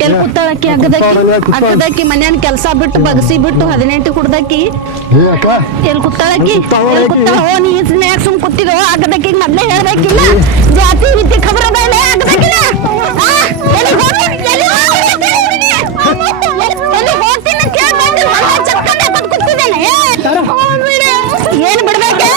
ಎಲ್ಲಿ ಕೂತಾಳಕ್ಕಿ ಅಗ್ಗದಕ್ಕಿ ಮನ್ಯಾನ ಕೆಲಸ ಬಿಟ್ಟು ಬಗಸಿ ಬಿಟ್ಟು 18 ಕುಡ್ದಕ್ಕಿ ಎಲ್ಲಿ ಕೂತಾಳಕ್ಕಿ ನೀ ಯಾಕೆ ಸುಮ್ ಕೂತಿರೋ ಅಗ್ಗದಕ್ಕಿ ಮೊದ್ಲೇ ಹೇಳ್ಬೇಕಿಲ್ಲ ಜಾತಿ ರೀತಿ ಖಬರ ಬೇಡ ಅಗ್ಗದಕ್ಕಿನ ಏನ್ ಬಿಡ್ಬೇಕೆ